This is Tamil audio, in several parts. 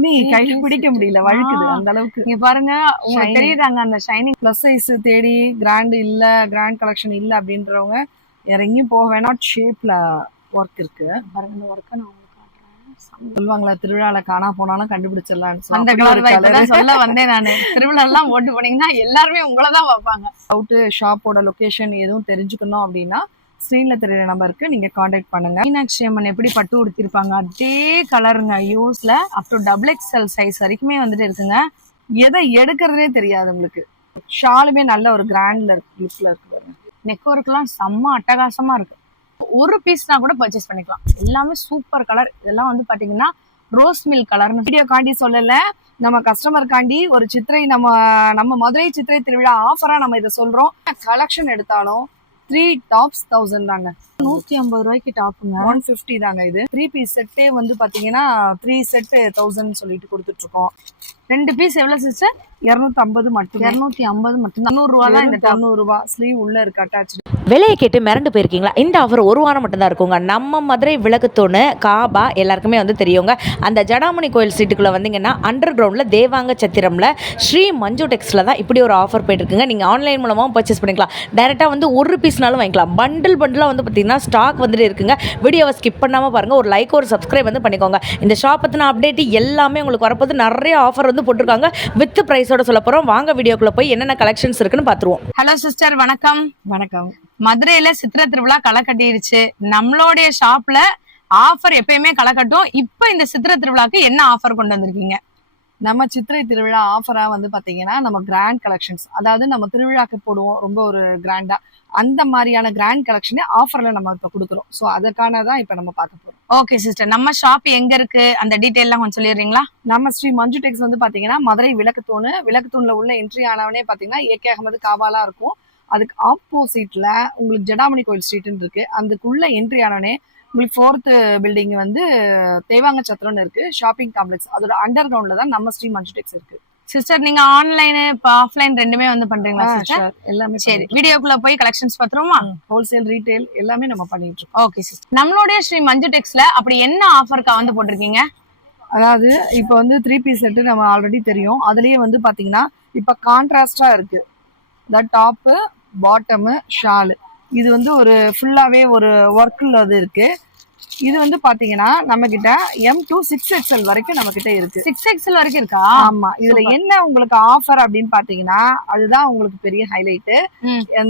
துணி கையில பிடிக்க முடியல, வழுக்குது அந்த அளவுக்கு. இங்க பாருங்க, உங்களுக்கு தெரியுதாங்க அந்த ஷைனிங். பிளஸ் சைஸ் தேடி கிராண்ட் கலெக்ஷன் இல்ல அப்படின்றவங்க இறங்கியும் போக வேணாம். ஷேப்ல ஒர்க் இருக்கு பாருங்க. இந்த ஒர்க்கை நான் சொல்லுவாங்களா, திருவிழால காணா போனாலும் கண்டுபிடிச்சிடலாம். அந்த கலர் சொல்ல வந்தேன் நானு. திருவிழா எல்லாம் ஓட்டு போனீங்கன்னா எல்லாருமே உங்களதான் பார்ப்பாங்க. அவுட் ஷாப்போட லொகேஷன் எதுவும் தெரிஞ்சுக்கணும் அப்படின்னா ஸ்க்ரீன்ல தெரியுற நம்பருக்கு நீங்க காண்டாக்ட் பண்ணுங்க. மீனாட்சி அம்மன் எப்படி பட்டு உடுத்திருப்பாங்க அதே கலருங்க. யூஸ்ல அப் டு XXL சைஸ் வரைக்குமே வந்துட்டு இருக்குங்க. எதை எடுக்கிறதுனே தெரியாது உங்களுக்கு. ஷாலுமே நல்ல ஒரு கிராண்ட்ல லுக்ல இருக்கு பாருங்க. நெக் ஒர்க்லாம் செம்ம அட்டகாசமா இருக்கு. ஒரு பீஸ்னா கூட பர்ச்சேஸ் பண்ணிக்கலாம். எல்லாமே சூப்பர் கலர். இதெல்லாம் வந்து பாத்தீங்கன்னா ரோஸ் மில்க் கலர்னு வீடியோ காண்டி சொல்லல, நம்ம கஸ்டமர் காண்டி ஒரு சித்திரை நம்ம மதுரை சித்திரை திருவிழா ஆஃபரா நம்ம இதை சொல்றோம். கலெக்ஷன் எடுத்தாலும் 3 டாப்ஸ் 1000 தாங்க. 150 ரூபாய்க்கு டாப்புங்க. 150 தாங்க. இது 3 பீஸ் செட்டே வந்து பாத்தீங்கன்னா 3 செட் 1000 சொல்லிட்டு கொடுத்துட்டு இருக்கோம். 2 பீஸ் எவ்வளவு சிஸ்டர்? 250 மட்டும். 250 மட்டும். 90 ரூபா தான். இந்த 90 ரூபா. ஸ்லீவ் உள்ள இருக்கு அட்டாச். விலையை கேட்டு மிரண்டு போயிருக்கீங்களா? இந்த ஆஃபர் ஒரு வாரம் மட்டும்தான் இருக்குங்க. நம்ம மதுரை விளக்குத்தூணு காபா எல்லாருக்குமே வந்து தெரியுங்க. அந்த ஜடாமணி கோயில் சீட்டுக்குள்ளே வந்தீங்கன்னா அண்டர் கிரவுண்டில் தேவாங்க சத்திரமில் ஸ்ரீ மஞ்சு டெக்ஸில் தான் இப்படி ஒரு ஆஃபர் போயிட்டுருக்குங்க. நீங்கள் ஆன்லைன் மூலமாகவும் பர்ச்சேஸ் பண்ணிக்கலாம். டேரெக்டாக வந்து ஒரு பீஸ்னாலும் வாங்கிக்கலாம். பண்டிலாக வந்து பார்த்தீங்கன்னா ஸ்டாக் வந்துட்டு இருக்குங்க. வீடியோவை ஸ்கிப் பண்ணாமல் பாருங்கள். ஒரு லைக் ஒரு சப்ஸ்கிரைப் வந்து பண்ணிக்கோங்க. இந்த ஷாப் பற்றின அப்டேட் எல்லாமே உங்களுக்கு வரப்போது. நிறைய ஆஃபர் வந்து போட்டிருக்காங்க. வித் ப்ரைஸோட சொல்ல போகிறோம். வாங்க வீடியோக்குள்ளே போய் என்னென்ன கலெக்ஷன்ஸ் இருக்குன்னு பார்த்துருவோம். ஹலோ சிஸ்டர், வணக்கம். வணக்கம். மதுரையில சித்திரை திருவிழா களை கட்டிடுச்சு. நம்மளுடைய ஷாப்ல ஆஃபர் எப்பயுமே களை கட்டும். இப்ப இந்த சித்திரை திருவிழாக்கு என்ன ஆஃபர் கொண்டு வந்திருக்கீங்க? நம்ம சித்திரை திருவிழா ஆஃபரா வந்து பாத்தீங்கன்னா நம்ம கிராண்ட் கலெக்ஷன்ஸ், அதாவது நம்ம திருவிழாக்கு போடுவோம் ரொம்ப ஒரு கிராண்டா, அந்த மாதிரியான கிராண்ட் கலெக்ஷனே ஆஃபர்ல நம்ம இப்ப கொடுக்குறோம். சோ அதுக்கான தான் இப்ப நம்ம பார்க்க போறோம். ஓகே சிஸ்டர், நம்ம ஷாப் எங்க இருக்கு அந்த டீடைல் எல்லாம் கொஞ்சம் சொல்லிடுறீங்களா? நம்ம ஸ்ரீ மஞ்சு டெக்ஸ் வந்து பாத்தீங்கன்னா மதுரை விளக்குத்தூண்ல உள்ள என்ட்ரி ஆனவனே பாத்தீங்கன்னா ஏகே அகமது காபாலா இருக்கும். அதுக்கு ஆப்போசிட்ல உங்களுக்கு ஜடாமணி கோயில் ஸ்ட்ரீட்னு இருக்கு. அதுக்குள்ள என்ட்ரி ஆனோடனே உங்களுக்கு 4th பில்டிங் வந்து தேவாங்க சத்திரம்னு இருக்கு, ஷாப்பிங் காம்ப்ளெக்ஸ். அதோட அண்டர் கிரவுண்ட்ல தான் நம்ம ஸ்ரீ மஞ்சு டெக்ஸ் இருக்கு. சிஸ்டர், நீங்க ஆன்லைன் ஆஃப்லைன் ரெண்டுமே வந்து பண்றீங்களா சிஸ்டர்? எல்லாமே. சரி, வீடியோக்குள்ள போய் கலெக்ஷன்ஸ் பாத்துருவோமா? ஹோல்சேல் ரீட்டைல் எல்லாமே நம்ம பண்ணிட்டு இருக்கோம். ஓகே சிஸ்டர், நம்மளுடைய ஸ்ரீ மஞ்சு டெக்ஸ்ல அப்படி என்ன ஆஃபர்க்கா வந்து போட்டிருக்கீங்க? அதாவது இப்போ வந்து 3 பீஸ் செட்டு நம்ம ஆல்ரெடி தெரியும். அதுலயே வந்து பாத்தீங்கன்னா இப்ப கான்ட்ராஸ்டா இருக்கு. டாப்பு பாட்டமு ஷாலு இது வந்து ஒரு ஃபுல்லாவே ஒரு ஒர்க்ல இருக்கு. இது வந்து பாத்தீங்கன்னா நம்ம கிட்ட M to 6XL வரைக்கும் நம்ம கிட்ட இருக்கு. 6XL வரைக்கும் இருக்கா? ஆமா. இதுல என்ன உங்களுக்கு ஆஃபர் அப்படின்னு பாத்தீங்கன்னா அதுதான் உங்களுக்கு பெரிய ஹைலைட்.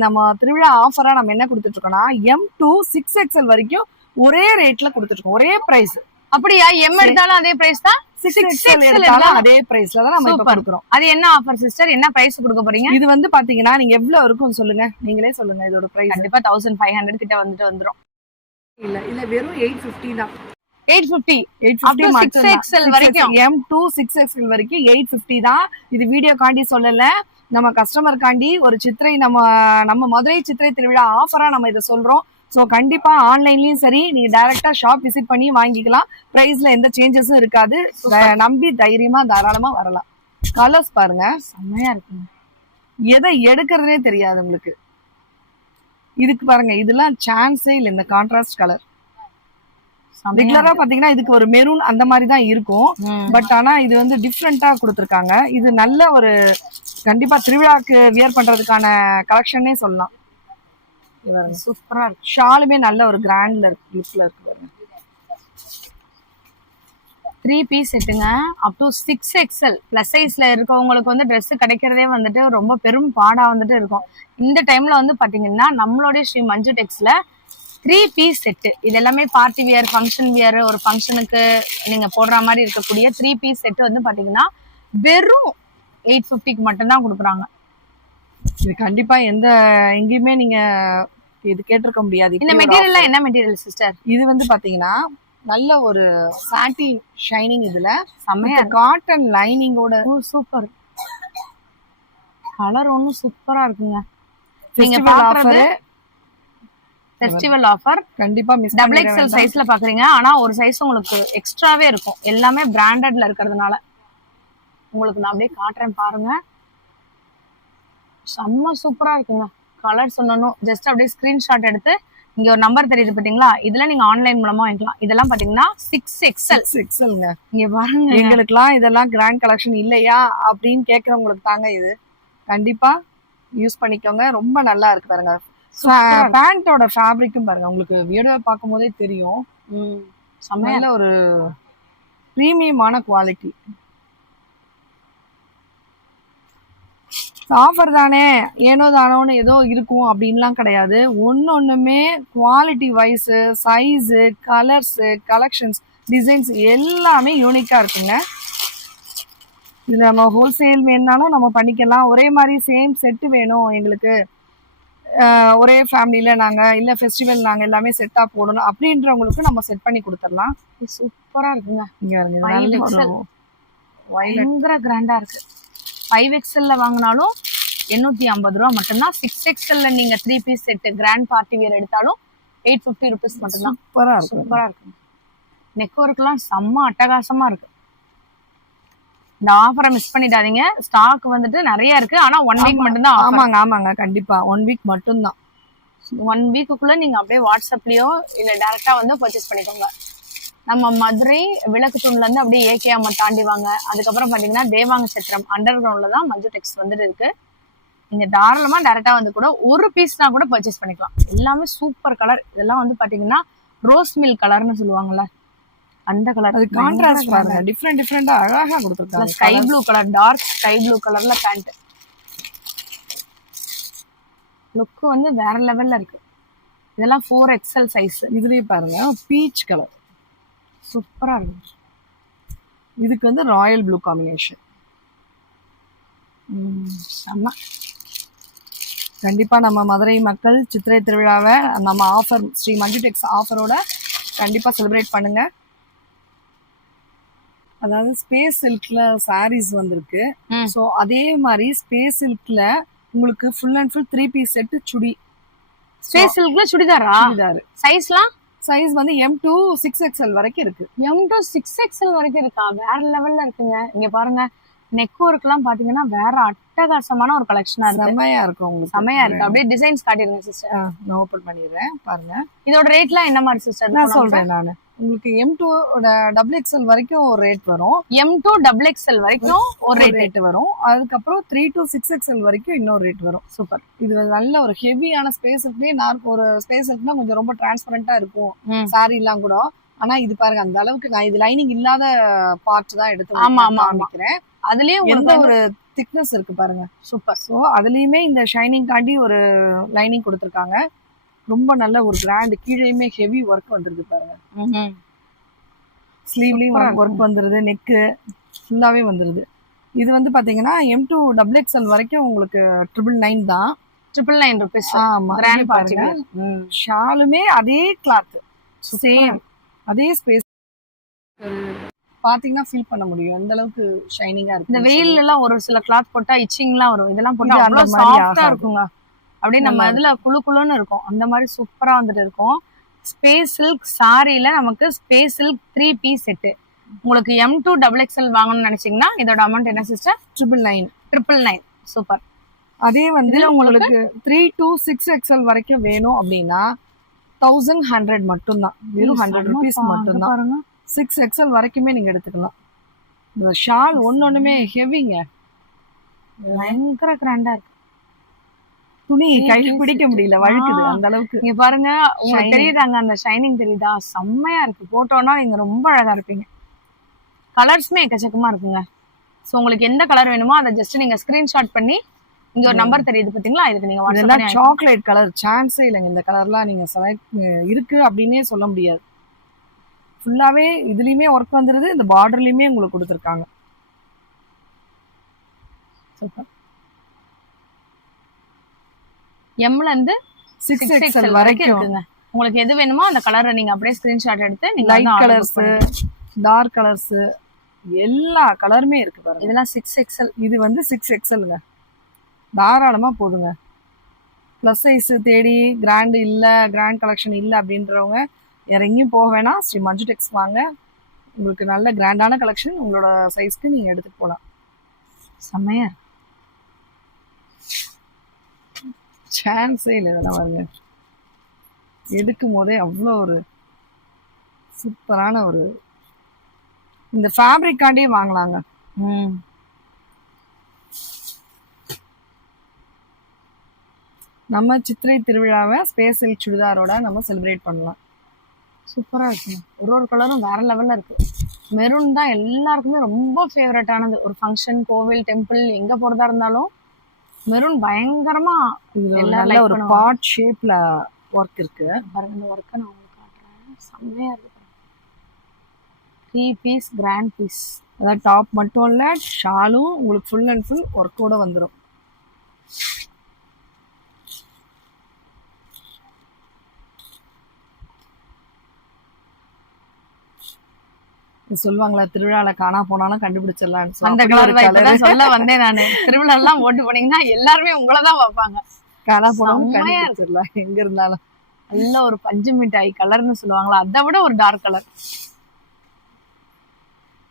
நம்ம திருவிழா ஆஃபரா நம்ம என்ன கொடுத்துட்டு இருக்கோம்னா M to 6XL வரைக்கும் ஒரே ரேட்ல கொடுத்துட்டு இருக்கோம். ஒரே பிரைஸ். அப்படியா? M எடுத்தாலும் அதே பிரைஸ் தான், 6XL எடுத்தாலும் அதே பிரைஸ்ல தான் நம்ம இப்ப கொடுக்கிறோம். அது என்ன ஆஃபர் சிஸ்டர்? என்ன பிரைஸ் கொடுக்க போறீங்க? இது வந்து பாத்தீங்கன்னா நீங்க எவ்வளவு இருக்கும் சொல்லுங்க, நீங்களே சொல்லுங்க. இதோட பிரைஸ் கண்டிப்பா 1500 கிட்ட வந்துட்டு வந்துரும். இல்ல வெறும் 850 தான். 850 6XL வரைக்கும். M to 6XL வரைக்கும் 850 தான். இது வீடியோ காண்டி சொல்லல, நம்ம கஸ்டமர் காண்டி ஒரு சித்திரை நம்ம மதுரை சித்திரை திருவிழா ஆஃபரா நம்ம இதை சொல்றோம். ஸோ கண்டிப்பா ஆன்லைன்லயும் சரி, நீங்க டைரக்டா ஷாப் விசிட் பண்ணி வாங்கிக்கலாம். பிரைஸ்ல எந்த சேஞ்சஸும் இருக்காது. நம்பி தைரியமா தாராளமா வரலாம். கலர்ஸ் பாருங்க, செம்மையா இருக்குங்க. எதை எடுக்கிறதுனே தெரியாது உங்களுக்கு. இதுக்கு பாருங்க, இதெல்லாம் சான்ஸே இல்லை. இந்த கான்ட்ராஸ்ட் கலர் ரெகுலரா பாத்தீங்கன்னா இதுக்கு ஒரு மெரூன் அந்த மாதிரி தான் இருக்கும். பட் ஆனா இது வந்து டிஃப்ரெண்டா கொடுத்துருக்காங்க. இது நல்ல ஒரு கண்டிப்பா திருவிழாக்கு வியர் பண்றதுக்கான கலெக்ஷனே சொல்லலாம். சூப்பரா இருக்கு. ஷாலுமே நல்ல ஒரு கிராண்ட்ல லுக்ல இருக்கு பாருங்க. 3 பீஸ் செட்டுங்க. அப் டு 6XL பிளஸ் சைஸ்ல இருக்கவங்களுக்கு வந்து ட்ரெஸ் கிடைக்கிறதே வந்துட்டு ரொம்ப பெரும் பாடா வந்துட்டு இருக்கும். இந்த டைம்ல வந்து பாத்தீங்கன்னா நம்மளுடைய ஸ்ரீ மஞ்சு டெக்ஸ்ல 3 பீஸ் செட்டு, இது எல்லாமே பார்ட்டி வியர், ஃபங்க்ஷன் வியர், ஒரு ஃபங்க்ஷனுக்கு நீங்க போடுற மாதிரி இருக்கக்கூடிய 3 பீஸ் செட்டு வந்து பாத்தீங்கன்னா வெறும் 850க்கு மட்டும்தான் கொடுக்குறாங்க. இது கண்டிப்பா எங்கேயுமே நீங்க இது கேட்டிருக்க முடியாது. இந்த மெட்டீரியல் என்ன மெட்டீரியல் சிஸ்டர்? இது வந்து பாத்தீங்கன்னா நல்ல ஒரு சாட்டின் ஷைனிங், இதுல செம்மையா காட்டன் லைனிங்கோட. சூப்பர் கலர், ஒன்னும் சூப்பரா இருக்குங்க. நீங்க பாக்குறது ஃபெஸ்டிவல் ஆஃபர். கண்டிப்பா XXL சைஸ்ல பாக்குறீங்க. ஆனா ஒரு சைஸ் உங்களுக்கு எக்ஸ்ட்ராவே இருக்கும். எல்லாமே பிராண்டட்ல இருக்கிறதுனால உங்களுக்கு நான் அப்படியே காட்டுறேன் பாருங்க. செம்ம சூப்பரா இருக்குங்க. கலர் சொன்னணும், ஜஸ்ட் அப்படியே ஸ்கிரீன்ஷாட் எடுத்து இங்க ஒரு நம்பர் தெரியுது பாத்தீங்களா, இதுல நீங்க ஆன்லைன் மூலமா வாங்கிக்கலாம். இதெல்லாம் பாத்தீங்கன்னா 6XL. எக்ஸல்ங்க. இங்க பாருங்க. எங்களுக்குலாம் இதெல்லாம் கிராண்ட் கலெக்ஷன் இல்லையா அப்படின்னு கேட்கறவங்களுக்கு தாங்க இது. கண்டிப்பா யூஸ் பண்ணிக்கோங்க. ரொம்ப நல்லா இருக்கு பாருங்க. பேண்டோட ஃபேப்ரிக்கும் பாருங்க, உங்களுக்கு வீடியோ பார்க்கும் போதே தெரியும். செம்மையா நல்ல ஒரு பிரீமியமான குவாலிட்டி. ஆஃபர் தானே ஏனோ தானோன்னு ஏதோ இருக்கும் அப்படின்லாம் கிடையாது. ஒன்றுமே quality wise, size, colours, collections, designs எல்லாமே யூனிக்காக இருக்குங்க. இது நம்ம ஹோல்சேல் வேணுனாலும் நம்ம பண்ணிக்கலாம். ஒரே மாதிரி சேம் செட்டு வேணும் எங்களுக்கு, ஒரே ஃபேமிலியில் நாங்கள் இல்லை ஃபெஸ்டிவல் நாங்கள் எல்லாமே செட்டாக போடணும் அப்படின்றவங்களுக்கு நம்ம செட் பண்ணி கொடுத்துடலாம். சூப்பரா இருக்குங்க. இங்கே இருங்க, 5XL பயங்கர கிராண்டா இருக்கு. 5XL வாங்கினாலும் 850 ரூபா மட்டும்தான். 6XL நீங்க 3 piece set grand party wear எடுத்தாலும் 850 ருபீஸ் மட்டும்தான். சூப்பராக இருக்கும். சூப்பரா இருக்கு. நெக் ஒர்க்லாம் செம்ம அட்டகாசமா இருக்கு. இந்த ஆஃபரை மிஸ் பண்ணிடாதீங்க. ஸ்டாக் வந்துட்டு நிறைய இருக்கு. ஆனா 1 வீக் மட்டும்தான் offer. ஆமாங்க ஆமாங்க, கண்டிப்பா 1 வீக் மட்டும்தான். 1 வீக்குக்குள்ள நீங்க அப்படியே வாட்ஸ்அப்லயோ இல்ல டைரக்டா வந்து பர்ச்சேஸ் பண்ணிக்கோங்க. நம்ம மதுரை விளக்கு தூண்ல இருந்து அப்படியே ஏகேஎம் தாண்டி வாங்க. அதுக்கப்புறம் பாத்தீங்கன்னா தேவாங்க சத்திரம் அண்டர் கிரவுண்ட்ல தான் மஞ்சு டெக்ஸ் வந்துட்டு இருக்கு. நீங்க தாராளமா டைரக்டா வந்து கூட ஒரு பீஸ்னா கூட பர்ச்சேஸ் பண்ணிக்கலாம். எல்லாமே சூப்பர் கலர். இதெல்லாம் வந்து பாத்தீங்கன்னா ரோஸ் மில்க் கலர்னு சொல்லுவாங்கல்ல, அந்த கலர். அது கான்ட்ராஸ்ட் பாருங்க, டிஃப்ரெண்டா அழகா கொடுத்துருக்காங்க. Sky blue colour, dark sky blue கலர்ல பேண்ட். லுக் வந்து வேற லெவல்ல இருக்கு. இதெல்லாம் 4XL சைஸ். இதுலயே பாருங்க பீச் கலர் சூப்பரா இருக்கு. இதுக்கு வந்து ராயல் ப்ளூ காம்பினேஷன். செம்ம. கண்டிப்பா நம்ம மதுரை மக்கள் சித்திரை திருவிழாவை நம்ம ஆஃபர் ஸ்ரீ மஞ்சு டெக்ஸ் ஆஃபரோட கண்டிப்பா செலிப்ரேட் பண்ணுங்க. அதாவது ஸ்பேஸ் சில்க்ல சாரீஸ் வந்திருக்கு. ஸோ அதே மாதிரி ஸ்பேஸ் சில்க்ல உங்களுக்கு full and full 3 piece set chudi. Space சில்க்ல சுடிதாரா? சுடிதார் சைஸ்லாம் சைஸ் வந்து M to 6XL வரைக்கும் இருக்கு. M to 6XL வரைக்கும் இருக்கா? வேற லெவல்ல இருக்குங்க. இங்க பாருங்க, நெக் ஒர்க்லாம் பாத்தீங்கன்னா வேற அட்டகாசமான ஒரு கலெக்ஷனா இருக்கு. செமையா இருக்கும் உங்களுக்கு. செமையா இருக்கு. அப்படியே டிசைன்ஸ் காட்டிருங்க சிஸ்டர். நான் ஓபன் பண்ணிடுறேன் பாருங்க. இதோட ரேட்லாம் என்ன மாதிரி சிஸ்டர்? நான் சொல்றேன். நான் உங்களுக்கு M to XXL வரைக்கும் ஒரு ரேட் வரும். M to XXL வரைக்கும் ஒரு ரேட் வரும். அதுக்கப்புறம் 3 to 6XL வரைக்கும் இன்னொரு ரேட் வரும். சூப்பர். இது நல்ல ஒரு ஹெவியான ஸ்பேஸுக்குமே நான் ஒரு ஸ்பேஸ் இருக்குன்னா கொஞ்சம் ரொம்ப டிரான்ஸ்பரண்டா இருக்கும் சாரி எல்லாம் கூட. ஆனா இது பாருங்க, அந்த அளவுக்கு நான் இது லைனிங் இல்லாத பார்ட் தான் எடுத்து காமிக்கிறேன். அதுலயே எந்த ஒரு திக்னஸ் இருக்கு பாருங்க. சூப்பர். ஸோ அதுலயுமே இந்த ஷைனிங் காண்டி ஒரு லைனிங் கொடுத்துருக்காங்க. ரொம்ப நல்ல ஒரு கிராண்ட். கீழேயுமே ஹெவி ஒர்க் வந்துருது பாருங்க. ஸ்லீவ்லயும் ஒர்க் வந்துருது, நெக்கு ஃபுல்லாவே வந்துருது. இது வந்து பாத்தீங்கன்னா M to XXL வரைக்கும் உங்களுக்கு 999 தான். 999 ருபீஸ். ஆமா, கிராண்ட் பாருங்க. ஷாலுமே அதே கிளாத், சேம் அதே ஸ்பேஸ் பாத்தீங்கன்னா ஃபீல் பண்ண முடியும் அந்த அளவுக்கு ஷைனிங்கா இருக்கு. இந்த வெயில்ல எல்லாம் ஒரு சில கிளாத் போட்டா இச்சிங்லாம் வரும். இதெல்லாம் போட்டா அவ்வளவு சாஃப்டா இருக்குங்க. அப்படியே நம்ம இதுல குளு குளுன்னு இருக்கும். அந்த மாதிரி சூப்பரா வந்துட்டு இருக்கும். ஸ்பேஸ் சில்க் சாரியில நமக்கு ஸ்பேஸ் சில்க் 3 பீஸ் செட்டு. உங்களுக்கு M to XXL வாங்கணும்னு நினைச்சீங்கன்னா இதோட அமௌண்ட் என்ன சிஸ்டர்? 999. சூப்பர். அதே வந்து உங்களுக்கு 3 to 6XL வரைக்கும் வேணும் அப்படின்னா 1100 மட்டும்தான். வெறும் 100 ருபீஸ் மட்டும்தான். 6XL வரைக்குமே நீங்க எடுத்துக்கலாம். இந்த ஷால் ஒன்னொன்னுமே ஹெவிங்க, பயங்கர கிராண்டா இருக்கு. துணி கையில பிடிக்க முடியல, வழுக்குது அந்த அளவுக்கு. நீங்க பாருங்க, உங்களுக்கு தெரியுதாங்க அந்த ஷைனிங் தெரியுதா? செம்மையா இருக்கு. போட்டோன்னா நீங்க ரொம்ப அழகா இருப்பீங்க. கலர்ஸ்மே எக்கச்சக்கமா இருக்குங்க. ஸோ உங்களுக்கு எந்த கலர் வேணுமோ அதை ஜஸ்ட் நீங்க ஸ்கிரீன்ஷாட் பண்ணி இங்க ஒரு நம்பர் தெரியுது பாத்தீங்களா, இதுக்கு நீங்க வாட்ஸ்அப் சாக்லேட் கலர் சான்ஸே இல்லைங்க. இந்த கலர்லாம் நீங்க செலக்ட் இருக்கு அப்படின்னே சொல்ல முடியாது. ஃபுல்லாவே இதுலயுமே ஒர்க் வந்துருது, இந்த பார்டர்லயுமே உங்களுக்கு கொடுத்துருக்காங்க. எம்ல இருந்து 6XL வரைக்கும் இருக்குங்க. உங்களுக்கு எது வேணுமோ அந்த கலரை நீங்க அப்படியே ஸ்கிரீன்ஷாட் எடுத்து நீங்க லைட் கலர்ஸ், டார்க் கலர்ஸ், எல்லா கலருமே இருக்கு பாருங்க. இதெல்லாம் 6XL. இது வந்து 6XLங்க. தாராளமா போதுங்க. ப்ளஸ் சைஸ் தேடி கிராண்ட் இல்ல, கிராண்ட் கலெக்ஷன் இல்ல அப்படின்றவங்க வேற எங்கேயும் போக வேணாம், ஸ்ரீ மஞ்சு டெக்ஸ் வாங்க. உங்களுக்கு நல்ல கிராண்டான கலெக்ஷன் உங்களோட சைஸ்க்கு நீங்க எடுத்துட்டு போகலாம். செம்மையா சான்ஸே இல்லை. இதெல்லாம் பாருங்க, எடுக்கும் போதே அவ்வளோ ஒரு சூப்பரான ஒரு இந்த ஃபேப்ரிக்காண்டியே வாங்கலாங்க. நம்ம சித்திரை திருவிழாவை ஸ்பேஸ் சில்க் சுடிதாரோட நம்ம செலிப்ரேட் பண்ணலாம். சூப்பரா இருக்கு. ஒரு கலரும் வேற லெவல்ல இருக்கு. மெரூன் தான் எல்லாருக்குமே ரொம்ப ஃபேவரட்டானது. ஒரு ஃபங்க்ஷன், கோவில், டெம்பிள் எங்க போறதா இருந்தாலும் மெரூன் பயங்கரமா இதுல எல்லாரும் நல்ல like ஒரு பண்ணுவாங்க. பாட் ஷேப்ல ஒர்க் இருக்கு. பாருங்க இந்த ஒர்க்கை நான் உங்களுக்கு காட்டுறேன். செம்மையா இருக்கு. 3 பீஸ் கிராண்ட் பீஸ். அதாவது டாப் மட்டும் இல்ல, ஷாலும் உங்களுக்கு ஃபுல் அண்ட் ஃபுல் ஒர்க்கோட வந்துடும். சொல்லுவாங்களா திருவிழால காணா போனாலும் கண்டுபிடிச்சிடலாம். அந்த கலர் தான் சொல்ல வந்தேன் நானு. திருவிழா எல்லாம் ஓட்டு போனீங்கன்னா எல்லாருமே உங்களதான் பார்ப்பாங்க. காணா போனாலும் செம்மையா கண்டுபிடிச்சிடலாம் எங்க இருந்தாலும். நல்ல ஒரு பஞ்சு மிட்டாய் கலர்னு சொல்லுவாங்களா, அதை விட ஒரு dark colour,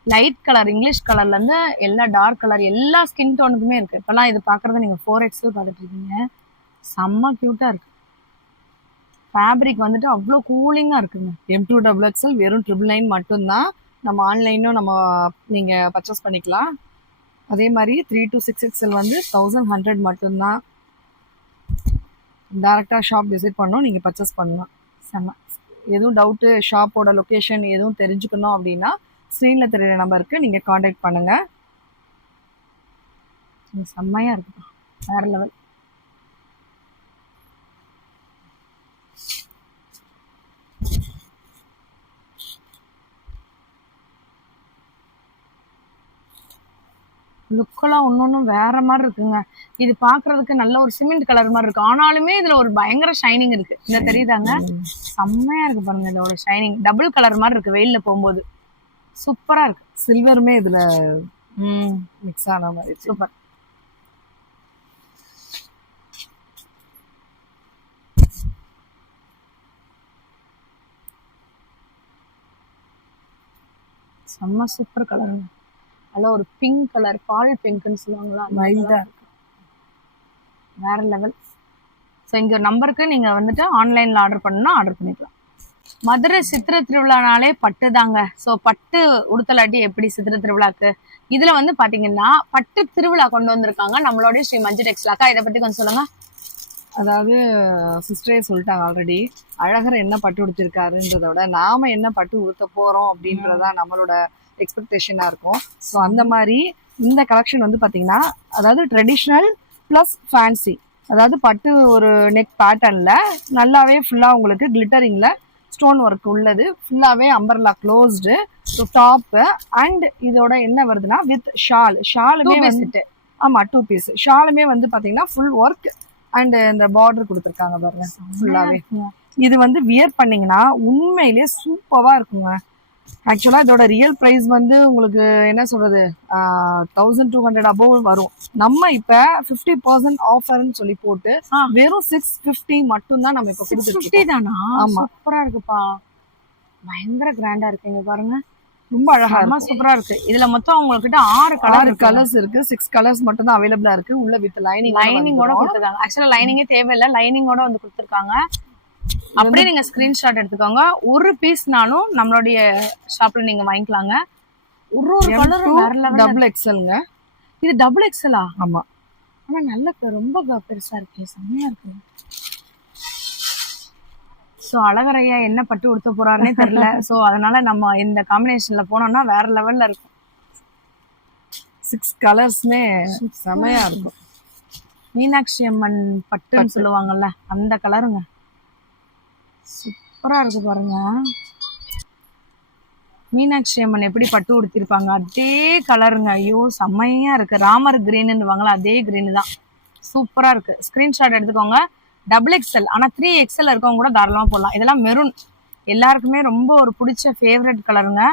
light colour, English கலர்ல இருந்து எல்லா டார்க் கலர் எல்லா ஸ்கின் டோனுக்குமே இருக்கு. இப்பெல்லாம் இது பாக்குறத நீங்க 4XL பார்த்துட்டு இருக்கீங்க. செம்ம கியூட்டா இருக்கு. ஃபேப்ரிக் வந்துட்டு அவ்வளோ கூலிங்கா இருக்குங்க. M2XXL வெறும் 999 மட்டும்தான். நம்ம ஆன்லைனும் நம்ம நீங்க பர்ச்சேஸ் பண்ணிக்கலாம். அதே மாதிரி 3 to 6XL வந்து 1100 மட்டும்தான். டைரக்டா ஷாப் விசிட் பண்ணோம், நீங்க பர்ச்சேஸ் பண்ணலாம். செம்ம. எதுவும் டவுட்டு, ஷாப்போட லொக்கேஷன் எதுவும் தெரிஞ்சுக்கணும் அப்படின்னா ஸ்க்ரீன்ல தெரியுற நம்பருக்கு நீங்க காண்டாக்ட் பண்ணுங்க. செம்மையா இருக்குப்பா, வேற லெவல். லுக்கெல்லாம் ஒன்னொன்னும் வேற மாதிரி இருக்குங்க. இது பாக்குறதுக்கு நல்ல ஒரு சிமெண்ட் கலர் மாதிரி இருக்கு, ஆனாலுமே இதுல ஒரு பயங்கர ஷைனிங் இருக்கு. இந்த தெரியுதாங்க, செம்மையா இருக்கு பாருங்க. இதோட ஷைனிங் டபுள் கலர் மாதிரி இருக்கு வெயில்ல போகும்போது. சூப்பரா இருக்கு. சில்வருமே இதுல மிக்ஸ் ஆன மாதிரி சூப்பர். செம்ம சூப்பர் கலருங்க. அதில் ஒரு பிங்க் கலர், பால் பிங்க்னு சொல்லுவாங்களா, மைல்டா இருக்கு, வேற லெவல். ஸோ இங்கே நம்பருக்கு நீங்கள் வந்துட்டு ஆன்லைனில் ஆர்டர் பண்ணணும்னா ஆர்டர் பண்ணிக்கலாம். மதுரை சித்திரை திருவிழானாலே பட்டு தாங்க. ஸோ பட்டு உடுத்தலாட்டி எப்படி சித்திரை திருவிழாக்கு. இதில் வந்து பார்த்தீங்கன்னா பட்டு திருவிழா கொண்டு வந்திருக்காங்க நம்மளுடைய ஸ்ரீ மஞ்சு டெக்ஸ்டைல். அக்கா இதை பற்றி கொஞ்சம் சொல்லுங்க. அதாவது சிஸ்டரே சொல்லிட்டாங்க ஆல்ரெடி, அழகர் என்ன பட்டு உடுத்திருக்காருன்றத விட நாம என்ன பட்டு உடுத்த போறோம் அப்படின்றதான் நம்மளோட எக்ஸ்பெக்டேஷனா இருக்கும். ஸோ அந்த மாதிரி இந்த கலெக்ஷன் வந்து பாத்தீங்கன்னா அதாவது ட்ரெடிஷ்னல் பிளஸ் ஃபேன்சி, அதாவது பட்டு ஒரு நெக் பேட்டர்ன்ல நல்லாவே ஃபுல்லா உங்களுக்கு கிளிட்டரிங்ல ஸ்டோன் ஒர்க் உள்ளது, ஃபுல்லாவே அம்பர்லா க்ளோஸ்டு டாப். அண்ட் இதோட என்ன வருதுன்னா வித் ஷாலுமே வந்துட்டு, ஆமா 2 பீஸ் ஷாலுமே வந்து பாத்தீங்கன்னா ஃபுல் ஒர்க் அண்ட் இந்த பார்டர் கொடுத்துருக்காங்க பாருங்க ஃபுல்லாவே. இது வந்து வியர் பண்ணீங்கன்னா உண்மையிலே சூப்பரா இருக்குங்க. ஆக்சுவலா இதோட ரியல் பிரைஸ் வந்து உங்களுக்கு என்ன சொல்றது 1200 above வரும். நம்ம இப்ப 50% ஆஃபர்னு சொல்லி போட்டு வெறும் 650 மட்டும் தான் நம்ம இப்ப கொடுத்துருக்கோம். தானா? ஆமா, சூப்பரா இருக்குப்பா, பயங்கர கிராண்டா இருக்குங்க பாருங்க, ரொம்ப அழகா இருக்கு, சூப்பரா இருக்கு. இதுல மொத்தம் உங்ககிட்ட 6 கலர்ஸ் இருக்கு. 6 கலர்ஸ் மட்டும் தான் அவைலபிளா இருக்கு. உள்ள வித் லைனிங்கோட கொடுத்துருக்காங்க. ஆக்சுவலா லைனிங்கே தேவையில்லை, லைனிங்கோட வந்து கொடுத்துருக்காங்க. அப்படியே நீங்க ஸ்கிரீன்ஷாட் எடுத்துக்கோங்க. ஒரு பீஸ்னாலும் நம்மளுடைய ஷாப்ல நீங்க வாங்கிக்கலாங்க. ஒரு கலர் வேற லெவல். டபுள் எக்ஸ்எல்ங்க இது. டபுள் எக்ஸ்எலா? ஆமா. ஆனா நல்ல ரொம்ப பெருசா இருக்கு, செம்மையா இருக்கு. ஸோ அழகரையா என்ன பட்டு உடுத்த போறாருன்னே தெரியல. ஸோ அதனால நம்ம இந்த காம்பினேஷன்ல போனோம்னா வேற லெவல்ல இருக்கும். 6 கலர்ஸ்மே செமையா இருக்கும். மீனாட்சி அம்மன் பட்டுன்னு சொல்லுவாங்கல்ல அந்த கலருங்க, சூப்பரா இருக்கு பாருங்க. மீனாட்சி அம்மன் எப்படி பட்டு உடுத்திருப்பாங்க அதே கலருங்க. ஐயோ செம்மையா இருக்கு. ராமர் கிரீன்னுவாங்களா அதே கிரீன் தான், சூப்பரா இருக்கு. ஸ்கிரீன்ஷாட் எடுத்துக்கோங்க. டபுள் எக்ஸ்எல், ஆனா 3XL இருக்கவங்க கூட தாராளமா போடலாம். இதெல்லாம் மெரூன், எல்லாருக்குமே ரொம்ப ஒரு பிடிச்ச ஃபேவரட் கலருங்க.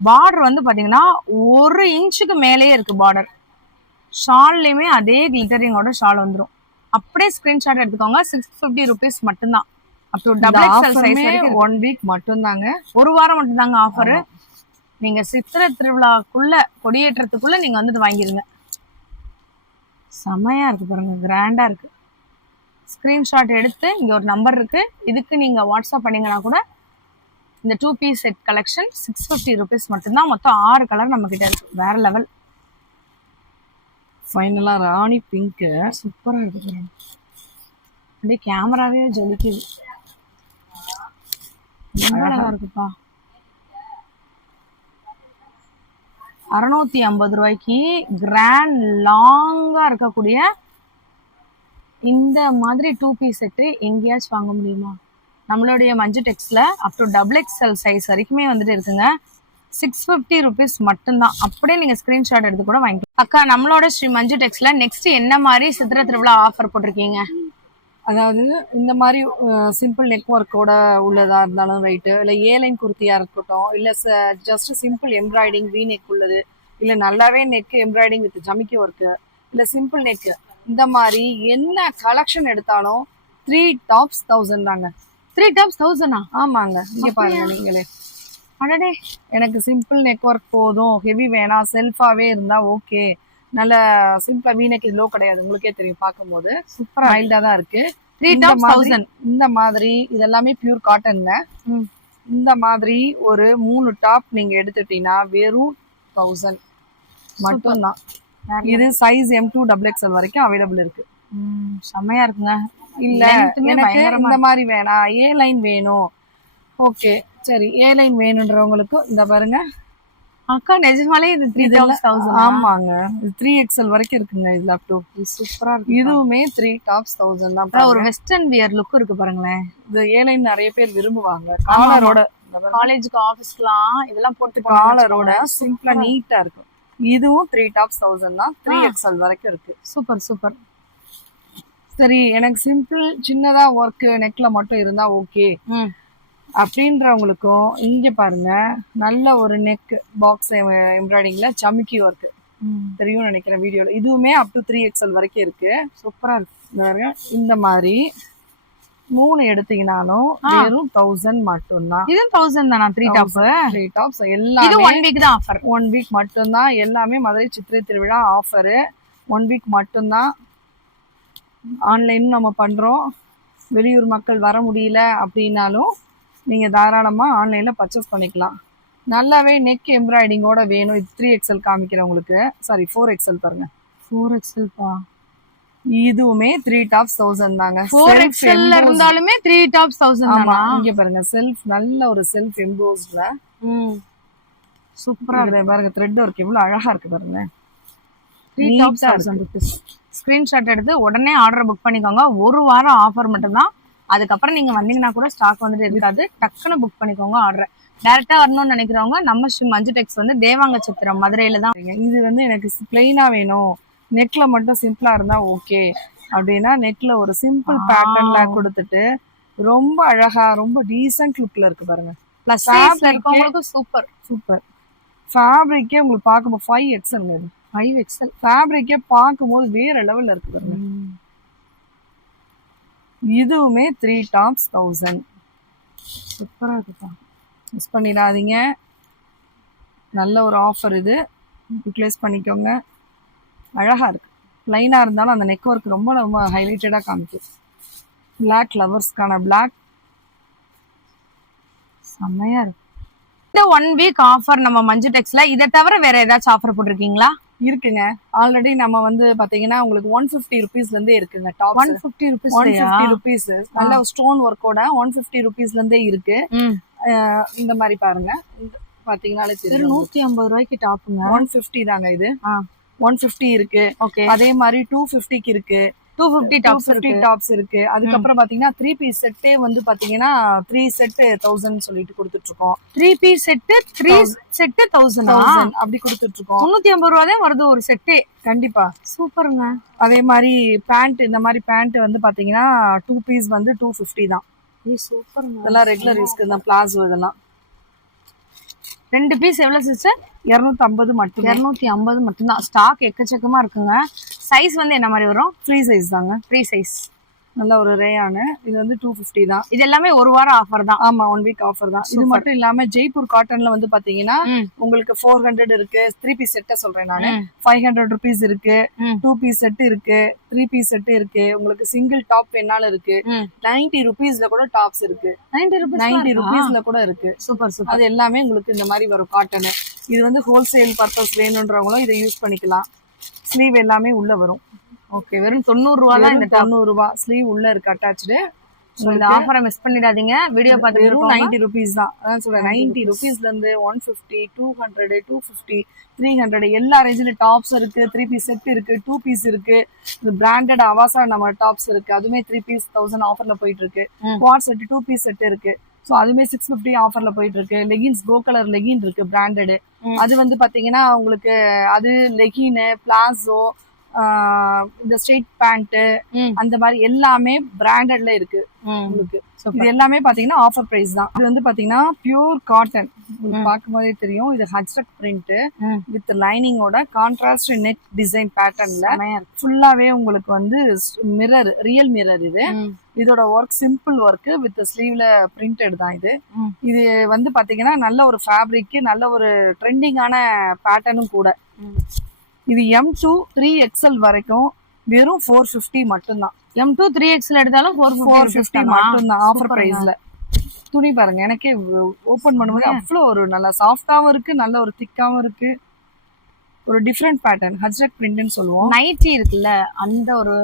பார்டர் வந்து பாத்தீங்கன்னா 1 இன்ச்சுக்கு மேலேயே இருக்கு பார்டர். ஷால்லையுமே அதே கிளிட்டரிங்கோட ஷால் வந்துடும். அப்படியே ஸ்கிரீன்ஷாட் எடுத்துக்கோங்க. 650 rupees மட்டும்தான். Up to double XL size வரைக்கும் 1 வீக் மட்டும் தாங்க, ஒரு வாரம் மட்டும் தாங்க ஆஃபர். நீங்க சித்திரை திருவிழாக்குள்ள கொடியேற்றத்துக்குள்ள நீங்க வந்துட்டு வாங்கிருங்க. செமையா இருக்கு பாருங்க, கிராண்டா இருக்கு. ஸ்கிரீன்ஷாட் எடுத்து இங்க ஒரு நம்பர் இருக்கு, இதுக்கு நீங்க வாட்ஸ்அப் பண்ணீங்கன்னா கூட இந்த 2 பீஸ் செட் கலெக்ஷன் 650 rupees மட்டும்தான். மொத்தம் 6 கலர் நம்ம கிட்ட இருக்கு. வேற லெவல். ஃபைனலா ராணி பிங்க் சூப்பரா இருக்கு. அப்படியே கேமராவே ஜொலிக்குது. ரொம்ப அழகா இருக்குப்பா. 650 ரூபாய்க்கு கிராண்ட் லாங்கா இருக்கக்கூடிய இந்த மாதிரி 2 பீஸ் செட்டு எங்கேயாச்சும் வாங்க முடியுமா? நம்மளுடைய மஞ்சு டெக்ஸ்ல அப் டு XXL சைஸ் வரைக்குமே வந்துட்டு இருக்குங்க. 650 rupees மட்டும்தான். அப்படியே நீங்க ஸ்கிரீன்ஷாட் எடுத்து கூட வாங்கிக்கலாம். அக்கா, நம்மளோட ஸ்ரீ மஞ்சு டெக்ஸ்ல நெக்ஸ்ட் என்ன மாதிரி சித்திரை திருவிழா ஆஃபர் போட்டிருக்கீங்க? அதாவது இந்த மாதிரி சிம்பிள் நெக் ஒர்க்கோட உள்ளதா இருந்தாலும் ரைட்டு, இல்லை ஏலைன் குர்த்தியா இருக்கட்டும், இல்லை just simple embroidering V neck உள்ளது, இல்லை நல்லாவே நெக் எம்ப்ராய்டிங் வித் ஜமிக்கி ஒர்க்கு, இல்லை சிம்பிள் நெக், இந்த மாதிரி என்ன கலெக்ஷன் எடுத்தாலும் 3 tops 1000 தாங்க. 3 tops 1000? ஆமாங்க, இங்க பாருங்க நீங்களே. அடடே, எனக்கு சிம்பிள் நெக் ஒர்க் போதும், ஹெவி வேணாம், செல்ஃபாவே இருந்தா ஓகே, நல்ல சிம்பிளா வீ நெக் லோ கிடையாது, உங்களுக்கே தெரியும் பார்க்கும்போது சூப்பரா மைல்டா தான் இருக்கு. 3 tops 1000. இந்த மாதிரி இதெல்லாமே பியூர் காட்டன்ல. இந்த மாதிரி ஒரு 3 டாப் நீங்க எடுத்துட்டீங்கன்னா வெறும் 1000 மட்டும்தான். இது சைஸ் M2 XXL வரைக்கும் அவைலபிள் இருக்கு. செம்மையா இருக்குங்க. இல்ல எனக்கு இந்த மாதிரி வேணாம், ஏ லைன் வேணும், ஓகே சரி, ஏ லைன் வேணுன்றவங்களுக்கு இந்த பாருங்க அக்கா, நிஜமாலே இது 3 tops 1000? ஆமாங்க, இது 3XL வரைக்கும் இருக்குங்க. இதுல அப் டு சூப்பரா இருக்கு. இதுவுமே 3 tops 1000 தான். ஒரு வெஸ்டர்ன் வியர் லுக் இருக்கு பாருங்களேன். இது ஏ லைன் நிறைய பேர் விரும்புவாங்க. காலரோட காலேஜுக்கு ஆபீஸ்க்குலாம் இதெல்லாம் போட்டு காலரோட சிம்பிளா நீட்டா இருக்கும். இதுவும் 3 tops 1000 தான். 3XL வரைக்கும் இருக்கு. Super super. சரி, எனக்கு சிம்பிள் சின்னதா ஒர்க் நெக்ல மட்டும் இருந்தா ஓகே அப்படின்றவங்களுக்கும் இங்க பாருங்க, நல்ல ஒரு நெக் பாக்ஸ் எம்ப்ராய்டிங்ல சமிக்கி ஒர்க் தெரியும் நினைக்கிறேன் வீடியோல. இதுவுமே அப் டு 3XL வரைக்கும் இருக்கு. சூப்பரா இருக்கு. இந்த மாதிரி 3 எடுத்தீங்கனாலும் வெறும் 1000 மட்டும்தான். இது 1000 தானா? 3 tops எல்லாமே இது 1 week தான் ஆஃபர். 1 week மட்டும்தான். எல்லாமே மதுரை சித்திரை திருவிழா ஆஃபரு. 1 week மட்டும்தான். ஆன்லைன் நம்ம பண்றோம். வெளியூர் மக்கள் வர முடியல அப்படின்னாலும் நீங்க தாராளமா ஆன்லைன்ல பர்ச்சேஸ் பண்ணிக்கலாம். நல்லாவே நெக் எம்ப்ராய்டிங்கோட வேணும். இது 3XL காமிக்கிறவங்களுக்கு, சாரி 4XL பாருங்க. 4XL பா. இதுவுமே 3 tops 1000 தாங்க. 4XL இருந்தாலுமே 3 tops 1000 தானா? இங்க பாருங்க, செல்ஃப் நல்ல ஒரு செல்ஃப் எம்போஸ்ட்ல சூப்பரா இருக்கு பாருங்க. த்ரெட் ஒர்க் எவ்வளவு அழகா இருக்கு பாருங்க. 3 tops 1000 rupees. ஸ்கிரீன்ஷாட் எடுத்து உடனே ஆர்டர் புக் பண்ணிக்கோங்க. ஒரு வாரம் ஆஃபர் மட்டும்தான். அதுக்கப்புறம் நீங்க வந்தீங்கன்னா கூட ஸ்டாக் வந்துட்டு இருக்காது. டக்குன்னு புக் பண்ணிக்கோங்க ஆர்டர். டைரக்டா வரணும்னு நினைக்கிறவங்க நம்ம ஸ்ரீ மஞ்சு டெக்ஸ் வந்து தேவாங்க சத்திரம் மதுரையில தான். இது வந்து எனக்கு பிளைனா வேணும், நெக்ல மட்டும் சிம்பிளா இருந்தா ஓகே அப்படின்னா நெக்ல ஒரு சிம்பிள் பேட்டர்ன்ல கொடுத்துட்டு ரொம்ப அழகா ரொம்ப டீசென்ட் லுக்ல இருக்கு பாருங்க. பிளஸ் இருக்கவங்களுக்கு சூப்பர் சூப்பர். ஃபேப்ரிக்கே உங்களுக்கு பார்க்கும்போது 5XL 5XL ஃபேப்ரிக்கே பார்க்கும்போது வேற லெவல்ல இருக்கு பாருங்க. இதுவுமே 3 tops 1000. சூப்பரா இருக்குப்பா, மிஸ் பண்ணிடாதீங்க. நல்ல ஒரு ஆஃபர் இது, யூட்டிலைஸ் பண்ணிக்கோங்க. அழகா இருக்கு. லைனா இருந்தாலும் அந்த நெக் ஒர்க் ரொம்ப ரொம்ப ஹைலைட்டடா காமிக்கும். பிளாக் லவர்ஸ்க்கான பிளாக் செம்மையா இருக்கு. இந்த 1 week ஆஃபர் நம்ம மஞ்சு டெக்ஸ்ல இதை தவிர வேற ஏதாச்சும் ஆஃபர் போட்டிருக்கீங்களா? இருக்குங்க. ஆல்ரெடி நம்ம வந்து பாத்தீங்கன்னா உங்களுக்கு 150 rupeesல இருந்தே இருக்குங்க. டாப் 150 rupees 150 rupees நல்ல ஸ்டோன் ஒர்க்கோட 150 rupeesல இருந்தே இருக்கு. இந்த மாதிரி பாருங்க, பாத்தீங்கன்னாலே தெரியும். 150 ரூபாய்க்கு டாப்புங்க. 150 தாங்க இது. 150 இருக்கு. ஓகே, அதே மாதிரி 250க்கு இருக்கு. 250 டாப்ஸ் இருக்கு. அதுக்கப்புறம் பாத்தீங்கன்னா 3 piece செட்டே வந்து பாத்தீங்கன்னா 3 செட் 1000 சொல்லிட்டு கொடுத்துட்டு இருக்கோம். 3 piece செட் 3 செட் 1000 அப்படி கொடுத்துட்டு இருக்கோம். 350 ரூபா தான் வருது ஒரு செட்டே. கண்டிப்பா சூப்பருங்க. அதே மாதிரி பேண்ட், இந்த மாதிரி பேண்ட் வந்து பாத்தீங்கன்னா 2 piece வந்து 250 தான். சூப்பருங்க. இதெல்லாம் ரெகுலர் யூஸ்க்கு தான். பிளாசோ இதெல்லாம் 2 பீஸ் எவ்வளவு சிஸ்டர்? 250 மட்டும். 250 மட்டும்தான். ஸ்டாக் எக்கச்சக்கமா இருக்குங்க. சைஸ் வந்து என்ன மாதிரி வரும்? ஃப்ரீ சைஸ் தாங்க. Free size. நல்ல ஒரு ரேயானு. இது வந்து 250 தான். இது எல்லாமே ஒரு வாரம் ஆஃபர் தான். ஆமா, 1 வீக் ஆஃபர் தான். இது மட்டும் இல்லாம ஜெய்ப்பூர் காட்டன்ல வந்து பாத்தீங்கன்னா உங்களுக்கு 400 இருக்கு. 3 பீஸ் செட்ட சொல்றேன் நானு. 500 rupees இருக்கு. 2 பீஸ் செட் இருக்கு. 3 பீஸ் செட் இருக்கு. உங்களுக்கு சிங்கிள் டாப் வேணாலும் இருக்கு. 90 rupeesல கூட டாப்ஸ் இருக்கு. 90 rupeesல கூட இருக்கு. Super super. அது எல்லாமே உங்களுக்கு இந்த மாதிரி வரும் காட்டன். இது வந்து ஹோல்சேல் பர்பஸ் வேணும்ன்றவங்களும் இதை யூஸ் பண்ணிக்கலாம். ஸ்லீவ் எல்லாமே உள்ள வரும். ஓகே, வெறும் 90 ரூபா தான். இந்த 90 ரூபாய். ஸ்லீவ் உள்ள இருக்கு அட்டாச்டு. இந்த ஆஃபரை மிஸ் பண்ணிடாதீங்க. வீடியோ பார்த்து வெறும் 90 rupees தான். அதான் சொல்றேன், 90 rupeesல இருந்து 150, 200, 250, 300 எல்லா ரேஞ்சில டாப்ஸ் இருக்கு. 3 பீஸ் செட் இருக்கு. 2 பீஸ் இருக்கு. இது பிராண்டட் அவாசா நம்ம டாப்ஸ் இருக்கு. அதுமே 3 பீஸ் 1000 ஆஃபர்ல போயிட்டு இருக்கு. குவாட் செட் 2 பீஸ் செட் இருக்கு. ஸோ அதுமே 650 ஆஃபர்ல போயிட்டு இருக்கு. லெகின்ஸ் கோ கலர் லெகின் இருக்கு பிராண்டடு. அது வந்து பாத்தீங்கன்னா உங்களுக்கு அது லெகின், பிளாசோ, இந்த ஸ்ட்ரெயிட் பேண்ட் அந்த மாதிரி எல்லாமே பிராண்டட்ல இருக்கு உங்களுக்கு. இது எல்லாமே பாத்தீங்கன்னா ஆஃபர் பிரைஸ் தான். இது வந்து பாத்தீங்கன்னா பியூர் காட்டன். உங்களுக்கு பார்க்கும் போதே தெரியும். இது ஹஜ்ரக் பிரிண்ட் வித் லைனிங்கோட கான்ட்ராஸ்ட் நெட் டிசைன் பேட்டர்ன்ல ஃபுல்லாவே உங்களுக்கு வந்து மிரர், ரியல் மிரர். இது இதோட ஒர்க் சிம்பிள் ஒர்க் வித் ஸ்லீவ்ல பிரிண்டட் தான். இது வந்து பாத்தீங்கன்னா நல்ல ஒரு ஃபேப்ரிக், நல்ல ஒரு ட்ரெண்டிங்கான பேட்டர்னும் கூட. இது M2 3XL வரைக்கும் வெறும் 450 மட்டும்தான். M2 3XL எடுத்தாலும் 450 மட்டும்தான் ஆஃபர் பிரைஸ்ல. துணி பாருங்க, எனக்கே ஓபன் பண்ணும்போது அவ்வளோ ஒரு நல்லா சாஃப்டாவும் இருக்கு, நல்ல ஒரு திக்காவும் இருக்கு. ஒரு டிஃப்ரெண்ட் பேட்டர்ன், ஹஜ்ரக் பிரிண்ட்னு சொல்லுவோம். நைட்டி இருக்குல்ல, அந்த ஒரு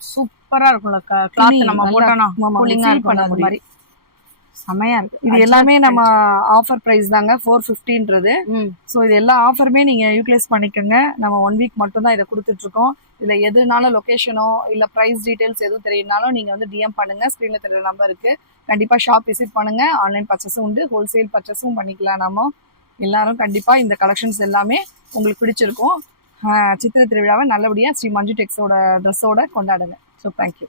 சூப்பரா இருக்கும்ல கிளாத். நம்ம போட்டோம்னா கூலிங்கா இருக்கும். அந்த மாதிரி செமையா இருக்கு. இது எல்லாமே நம்ம ஆஃபர் பிரைஸ் தாங்க, 450ன்றது. ஸோ இது எல்லா ஆஃபருமே நீங்க யூட்டிலைஸ் பண்ணிக்கோங்க. நம்ம 1 வீக் மட்டும் தான் இதை கொடுத்துட்டு இருக்கோம். இதுல எதுனாலும் லொகேஷனோ இல்ல பிரைஸ் டீடைல்ஸ் எதுவும் தெரியனாலும் நீங்க வந்து DM பண்ணுங்க. ஸ்கிரீன்ல தெரியற நம்பருக்கு கண்டிப்பா ஷாப் விசிட் பண்ணுங்க. ஆன்லைன் பர்ச்சேஸும் உண்டு, ஹோல்சேல் பர்ச்சேஸும் பண்ணிக்கலாம். நம்ம எல்லாரும் கண்டிப்பா இந்த கலெக்ஷன்ஸ் எல்லாமே உங்களுக்கு பிடிச்சிருக்கும். சித்திரை திருவிழாவை நல்லபடியா ஸ்ரீ மஞ்சு டெக்ஸோட ட்ரெஸ்ஸோட கொண்டாடுங்க. So thank you.